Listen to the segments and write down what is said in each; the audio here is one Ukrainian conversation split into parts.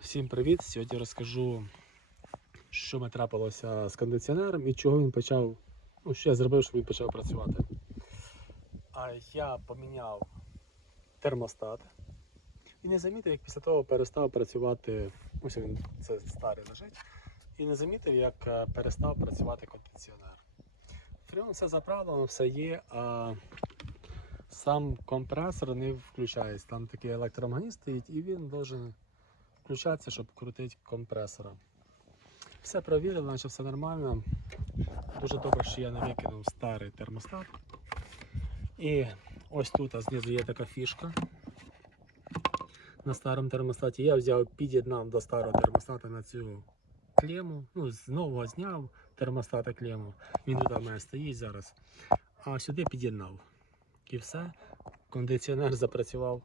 Всім привіт! Сьогодні розкажу, що ми трапилося з кондиціонером і чого він почав. Ну, що я зробив, щоб він почав працювати. А я поміняв термостат і не замітив, як після того перестав працювати. Ось він це старий лежить. І не замітив, як е, перестав працювати кондиціонер. Фріон все заправлено, все є, а сам компресор не включається. Там такий електромагніт стоїть і він должен включатися, щоб крутити компресора. Все провірили, наче все нормально. Дуже добре, що я не викинув старий термостат. І ось тут знизу є така фішка. На старому термостаті я взяв, під'єднав до старого термостата на цю клему. Ну, з нового зняв термостата клему. Він у мене стоїть зараз. А сюди під'єднав. І все. Кондиціонер запрацював.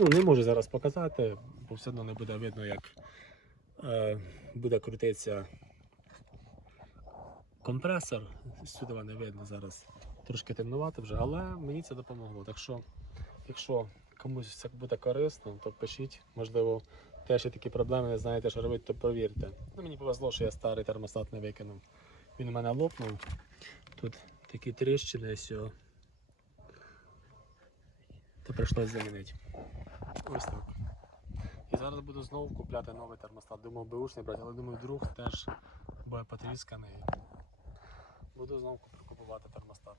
Ну, не можу зараз показати, бо все одно не буде видно, як е, буде крутитися компресор. Сюди не видно зараз. Трошки темнувати вже, але мені це допомогло. Так що, якщо комусь це буде корисно, то пишіть. Можливо, теж є такі проблеми, не знаєте, що робити, то провірте. Ну, мені повезло, що я старий термостат не викинув. Він у мене лопнув. Тут такі тріщини, що то прийшлось замінити. Ось так. І зараз буду знову купляти новий термостат. Думав беушний брати, але думаю, друг теж буде потрісканий. Буду знову куп- купувати термостат.